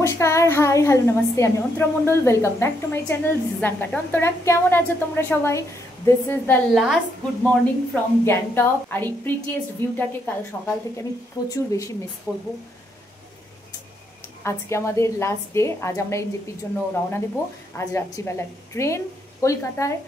নমস্কার, high, hello, নমস্তে। আমি Antara Mondal. Welcome back to my channel. This is uncut Antara. কেমন আছো তোমরা সবাই? This is the last good morning from Gangtok. আর এই প্রিটিয়েস্ট ভিউটাকে কাল সকাল থেকে আমি প্রচুর বেশি মিস করব। আজকে আমাদের লাস্ট ডে। আজ আমরা এনজেপির জন্য রওনা দেবো। আজ রাত্রিবেলা ট্রেন কলকাতায়।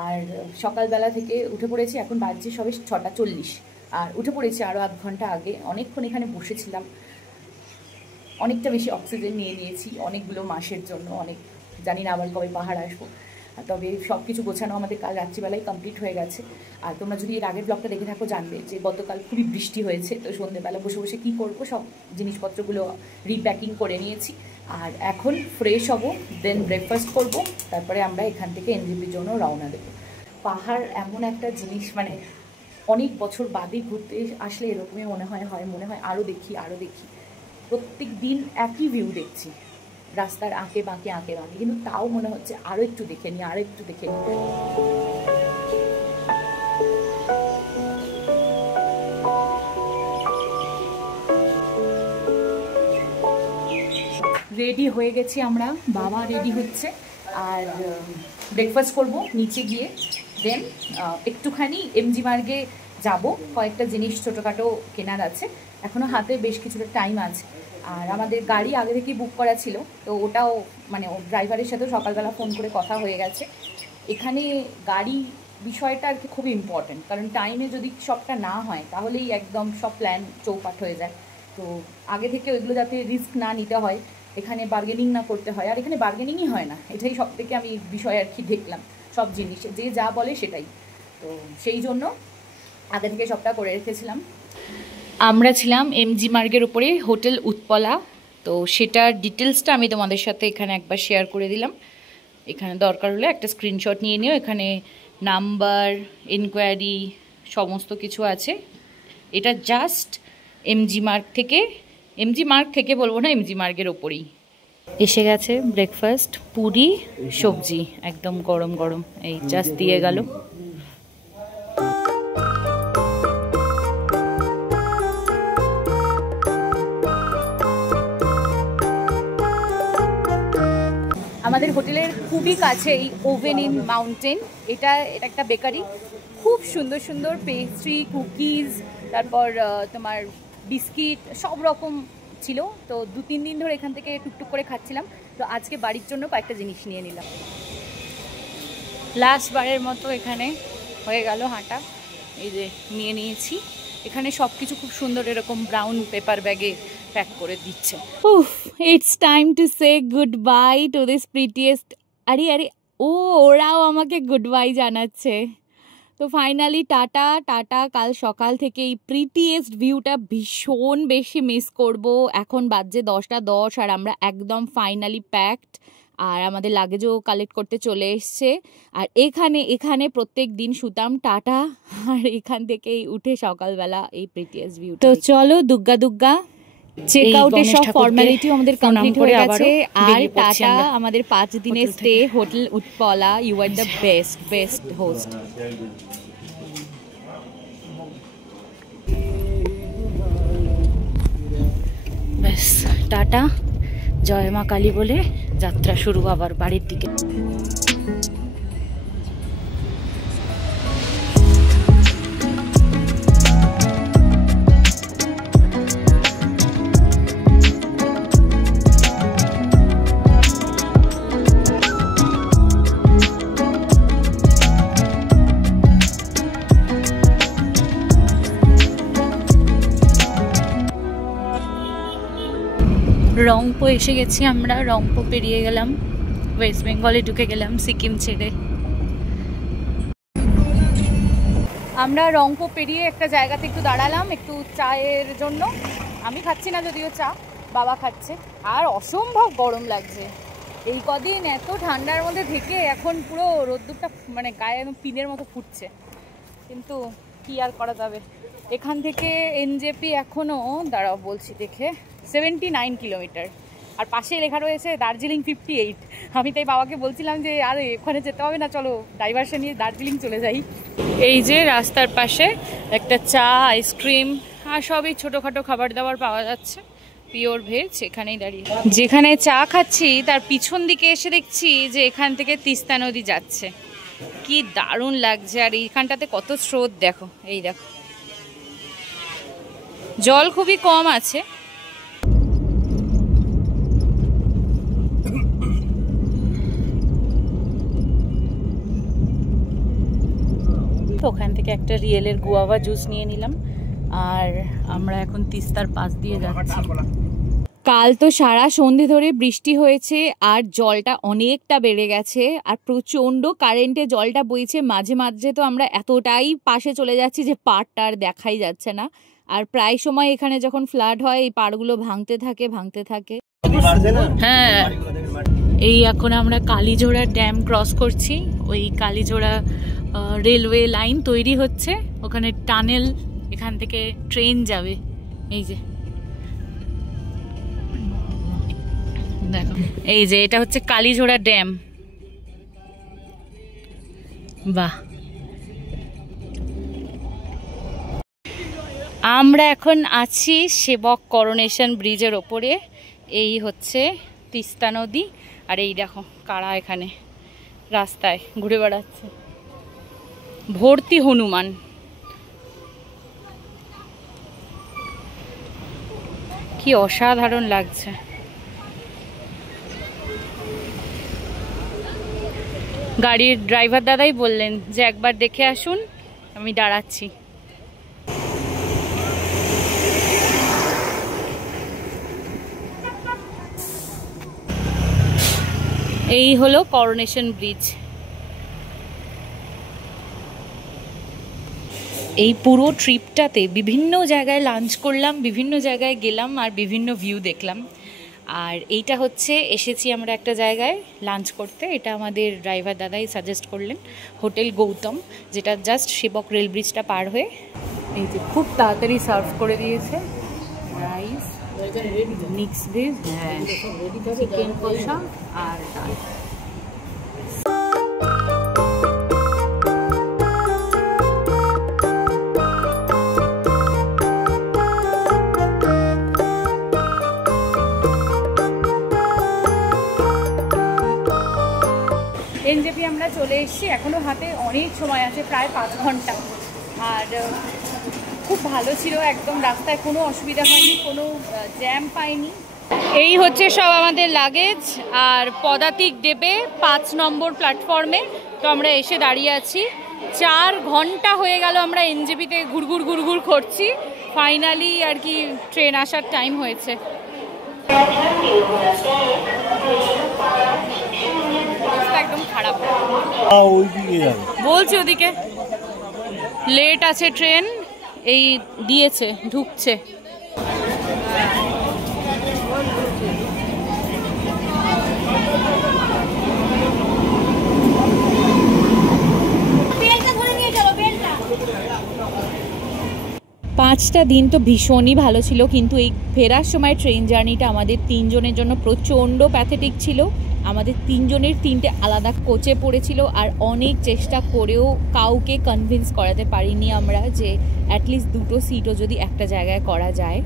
আর সকালবেলা থেকে উঠে পড়েছি। এখন বাজছে সবে 6:40। আর উঠে পড়েছি আরও আধ ঘন্টা আগে। অনেকক্ষণ এখানে বসেছিলাম, অনেকটা বেশি অক্সিজেন নিয়ে নিয়েছি অনেকগুলো মাসের জন্য। অনেক জানি না আবার কবে পাহাড় আসবো। তবে সব কিছু গোছানো আমাদের কাল রাত্রিবেলায় কমপ্লিট হয়ে গেছে। আর তোমরা যদি এর আগের ব্লগটা দেখে থাকো জানবে যে গতকাল খুবই বৃষ্টি হয়েছে। তো সন্ধ্যেবেলা বসে বসে কী করবো, সব জিনিসপত্রগুলো রিপ্যাকিং করে নিয়েছি। আর এখন ফ্রেশ হব, দেন ব্রেকফাস্ট করব, তারপরে আমরা এখান থেকে এনজেপির জন্য রওনা দেবো। পাহাড় এমন একটা জিনিস, মানে অনেক বছর বাদে ঘুরতে আসলে এরকমই মনে হয় আরও দেখি। প্রত্যেক দিন একই ভিউ দেখছি, রাস্তার আঁকে বাঁকে, কিন্তু তাও মনে হচ্ছে আরও একটু দেখে নিই। রেডি হয়ে গেছি আমরা, বাবা রেডি হচ্ছে। আর ব্রেকফাস্ট করব নিচে গিয়ে, দেন একটুখানি এমজি মার্গে যাব। কয়েকটা জিনিস ছোটোখাটো কেনার আছে, এখনও হাতে বেশ কিছুটা টাইম আছে। আর আমাদের গাড়ি আগে থেকেই বুক করা ছিল, তো ওটাও মানে ড্রাইভারের সাথেও সকালবেলা ফোন করে কথা হয়ে গেছে। এখানে গাড়ি বিষয়টা আর কি খুবই ইম্পর্ট্যান্ট, কারণ টাইমে যদি সবটা না হয় তাহলেই একদম সব প্ল্যান চৌপাট হয়ে যায়। তো আগে থেকে ওইগুলো যাতে রিস্ক না নিতে হয়, এখানে বার্গেনিং না করতে হয়। আর এখানে বার্গেনিংই হয় না, এটাই সব থেকে আমি বিষয় আর কি দেখলাম। সব জিনিসে যে যা বলে সেটাই। তো সেই জন্য আগে থেকে সবটা করে রেখেছিলাম। আমরা ছিলাম এমজি মার্গের উপরে হোটেল উৎপলা। তো সেটার ডিটেলসটা আমি তোমাদের সাথে এখানে একবার শেয়ার করে দিলাম। এখানে দরকার হলে একটা স্ক্রিনশট নিয়ে নিও। এখানে নাম্বার, ইনকোয়ারি সমস্ত কিছু আছে। এটা জাস্ট এমজি মার্গ থেকে বলবো না, এমজি মার্গের ওপরেই। এসে গেছে ব্রেকফাস্ট, পুরি সবজি, একদম গরম গরম, এই জাস্ট দিয়ে গেল। আমাদের হোটেলের খুবই কাছে এই ওভেন ইন মাউন্টেন, এটা একটা বেকারি। খুব সুন্দর সুন্দর পেস্ট্রি, কুকিজ, তারপর তোমার বিস্কিট সব রকম ছিল। তো 2-3 দিন ধরে এখান থেকে টুকটুক করে খাচ্ছিলাম। তো আজকে বাড়ির জন্য কয়েকটা জিনিস নিয়ে নিলাম। লাস্ট বারের মতো এখানে হয়ে গেল হাঁটা। এই যে নিয়ে নিয়েছি। এখানে সব কিছু খুব সুন্দর এরকম ব্রাউন পেপার ব্যাগে প্যাক করে দিচ্ছে। It's time to say good bye to this prettiest. আরে ওরাও আমাকে গুড বাই জানাচ্ছে। তো ফাইনালি টাটা। কাল সকাল থেকে এই প্রিটিয়েস্ট ভিউটা ভীষণ বেশি মিস করব। এখন বাজছে 10:10 আর আমরা একদম ফাইনালি প্যাকড। আর আমাদের লাগেজও কালেক্ট করতে চলে এসছে। আর এখানে প্রত্যেক দিন শুতাম। টাটা। আর এখান থেকেই উঠে সকালবেলা এই প্রিটিয়েস্ট ভিউ। তো চলো দুগ্গা চেক আউটের সব ফর্মালিটি আমাদের কমপ্লিট হয়ে গেছে। আর টাটা, আমাদের 5 দিনের stay hotel Utpala. You are the best host. ব্যাস টাটা, জয় মা কালী বলে যাত্রা শুরু আবার বাড়ির দিকে। রংপো এসে গেছি আমরা। রংপো পেরিয়ে গেলাম, ওয়েস্ট বেঙ্গলে ঢুকে গেলাম সিকিম ছেড়ে। আমরা রংপো পেরিয়ে একটা জায়গাতে একটু দাঁড়ালাম একটু চায়ের জন্য। আমি খাচ্ছি না যদিও চা, বাবা খাচ্ছে। আর অসম্ভব গরম লাগছে। এই কদিন এত ঠান্ডার মধ্যে থেকে এখন পুরো রোদ্দুরটা মানে গায়ে পিনের মতো ফুটছে, কিন্তু কি আর করা যাবে। এখান থেকে এনজেপি এখনও দাঁড়াও বলছি দেখে 79 কিলোমিটার। আর পাশে লেখা রয়েছে দার্জিলিং 58। আমি তাই বাবাকে বলছিলাম যে আর ওখানে যেতে হবে না, চলো ডাইভারশন নিয়ে দার্জিলিং চলে যাই। এই যে রাস্তার পাশে একটা চা, আইসক্রিম আর সবই ছোটোখাটো খাবার দাবার পাওয়া যাচ্ছে। পিওর ভেজ, এখানেই দাঁড়িয়ে। যেখানে চা খাচ্ছি তার পিছন দিকে এসে দেখছি যে এখান থেকে তিস্তা নদী যাচ্ছে। কি দারুণ লাগছে। আর এইখানটাতে কত স্রোত দেখো, এই দেখো, জল খুবই কম আছে। ওখান থেকে একটা রিয়েলের গুয়াভা জুস নিয়ে নিলাম, আর আমরা এখন তিস্তার পাশ দিয়ে যাচ্ছি। কাল তো সারা সন্ধে ধরে বৃষ্টি হয়েছে আর জলটা অনেকটা বেড়ে গেছে, আর প্রচণ্ড কারেন্টে জলটা বইছে। মাঝে মাঝে তো আমরা এতটাই পাশে চলে যাচ্ছি যে পাড়টা আর দেখাই যাচ্ছে না। আর প্রায় সময় এখানে যখন ফ্লাড হয় এই পাড়গুলো ভাঙতে থাকে। হ্যাঁ, এই এখন আমরা কালীজোড়া ড্যাম ক্রস করছি। ওই কালীজোড়া রেলওয়ে লাইন তৈরি হচ্ছে, ওখানে টানেল, এখান থেকে ট্রেন যাবে। এই যে দেখো, এই যে এটা হচ্ছে কালীজোড়া ড্যাম। বাহ, আমরা এখন আছি সেবক করোনেশন ব্রিজের ওপরে। এই হচ্ছে তিস্তা নদী, আর এই দেখো কারা এখানে রাস্তায় ঘুরে বেড়াচ্ছে, ভর্তি হনুমান। কি অসাধারণ লাগছে। গাড়ির ড্রাইভার দাদাই বললেন যে একবার দেখে আসুন, আমি দাঁড়াচ্ছি। এই হলো করোনেশন ব্রিজ। এই পুরো ট্রিপটাতে বিভিন্ন জায়গায় লাঞ্চ করলাম, বিভিন্ন জায়গায় গেলাম, আর বিভিন্ন ভিউ দেখলাম। আর এইটা হচ্ছে এসেছি আমরা একটা জায়গায় লাঞ্চ করতে, এটা আমাদের ড্রাইভার দাদাই সাজেস্ট করলেন, হোটেল গৌতম, যেটা জাস্ট সেবক রেল ব্রিজটা পার হয়ে। এই যে খুব তাড়াতাড়ি সার্ভ করে দিয়েছে রাইস, মিক্স ভেজ, হ্যাঁ, চিকেন কষা আর ডাল। এনজেপি আমরা চলে এসেছি, এখনও হাতে অনেক সময় আছে, প্রায় 5 ঘন্টা। আর খুব ভালো ছিল, একদম রাস্তায় কোনো অসুবিধা হয়নি, কোনো জ্যাম পাইনি। এই হচ্ছে সব আমাদের লাগেজ, আর পদাতিক দেবে 5 নম্বর প্ল্যাটফর্মে। তো আমরা এসে দাঁড়িয়ে আছি, 4 ঘন্টা হয়ে গেল আমরা এনজেপিতে ঘুরঘুর করছি। ফাইনালি আর কি ট্রেন আসার টাইম হয়েছে। একদম খারাপ বলছে, ওদিকে লেট আছে ট্রেন, এই দিয়েছে, ঢুকছে। পাঁচটা দিন তো ভীষণই ভালো ছিল, কিন্তু এই ফেরার সময় ট্রেন জার্নিটা আমাদের 3 জনের জন্য প্রচণ্ড প্যাথেটিক ছিল। আমাদের 3 জনের 3টে আলাদা কোচে পড়েছিল, আর অনেক চেষ্টা করেও কাউকে কনভিন্স করাতে পারিনি আমরা যে অ্যাটলিস্ট 2টো সিটও যদি একটা জায়গায় করা যায়।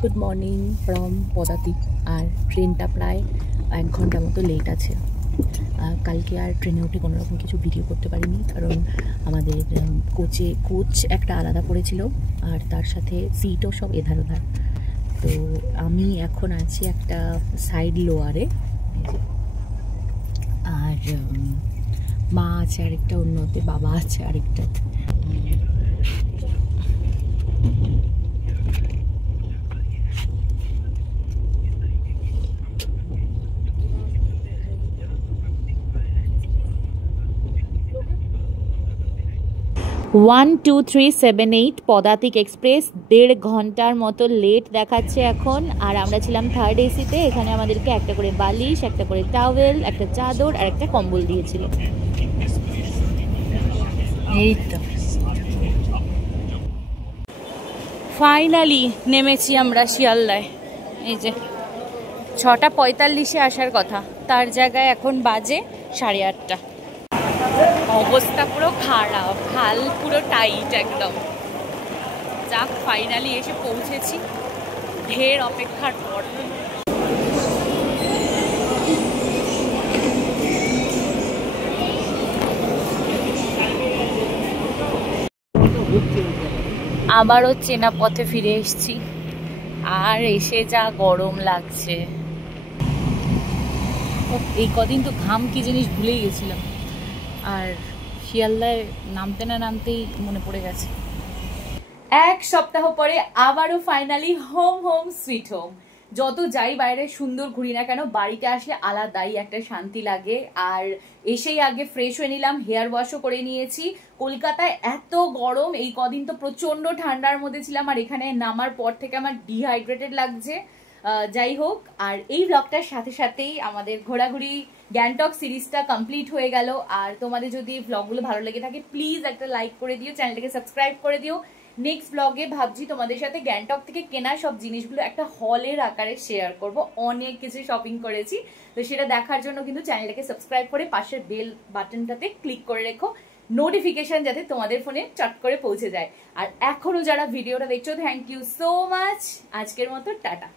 গুড মর্নিং ফ্রম পদাতিক। আর ট্রেনটা প্রায় 1 ঘন্টা মতো লেট আছে। কালকে আর ট্রেনে উঠে কোনো রকম কিছু ভিডিও করতে পারিনি, কারণ আমাদের কোচ একটা আলাদা পড়েছিল, আর তার সাথে সিটও সব এধার ওধার। তো আমি এখন আছি একটা সাইড লোয়ারে, আর মা আছে আরেকটা অন্যতে, বাবা আছে আরেকটা। 1 2 3 7 8 পদাতিক এক্সপ্রেস 1.5 ঘন্টার মতো লেট দেখাচ্ছে এখন। আর আমরা ছিলাম 3rd এসিতে। এখানে আমাদেরকে একটা করে বালিশ, একটা করে টাওয়েল, একটা চাদর আর একটা কম্বল দিয়েছিল। এই তো ফাইনালি নেমেছি আমরা শিয়ালদায়। এই যে 6:45-এ আসার কথা, তার জায়গায় এখন বাজে 8:30। অবস্থা পুরো খারাপ, হাল পুরো টাইট একদম। যাক ফাইনালি এসে পৌঁছেছি ঢের অপেক্ষার পর। আবারও চেনা পথে ফিরে এসেছি, আর এসে যা গরম লাগছে। এই কদিন তো ঘাম কি জিনিস ভুলেই গেছিলাম, আর শিয়ালদায় নামতে না নামতেই মনে পড়ে গেছে। এক সপ্তাহ পরে আবারও finally home home sweet home. যত যাই বাইরে সুন্দর ঘুরি না কেন, বাড়িতে আসলে আলাদাই একটা শান্তি লাগে। আর এসেই আগে ফ্রেশ হয়ে নিলাম, হেয়ার ওয়াশও করে নিয়েছি। কলকাতায় এত গরম, এই কদিন তো প্রচন্ড ঠান্ডার মধ্যে ছিলাম, আর এখানে নামার পর থেকে আমার ডিহাইড্রেটেড লাগছে। যাই হোক, আর এই ব্লগটার সাথে সাথেই আমাদের ঘোরাঘুরি গ্যাংটক সিরিজটা কমপ্লিট হয়ে গেল। আর তোমাদের যদি ব্লগগুলো ভালো লেগে থাকে প্লিজ একটা লাইক করে দিও, চ্যানেলটাকে সাবস্ক্রাইব করে দিও। নেক্সট ব্লগে ভাবছি তোমাদের সাথে গ্যাংটক থেকে কেনা সব জিনিসগুলো একটা হলের আকারে শেয়ার করব। অনেক কিছু শপিং করেছি, তো সেটা দেখার জন্য কিন্তু চ্যানেলটাকে সাবস্ক্রাইব করে পাশের বেল বাটনটাতে ক্লিক করে রেখো, নোটিফিকেশন যাতে তোমাদের ফোনে চট করে পৌঁছে যায়। আর এখনো যারা ভিডিওটা দেখছো, থ্যাংক ইউ সো মাচ। আজকের মতো টাটা।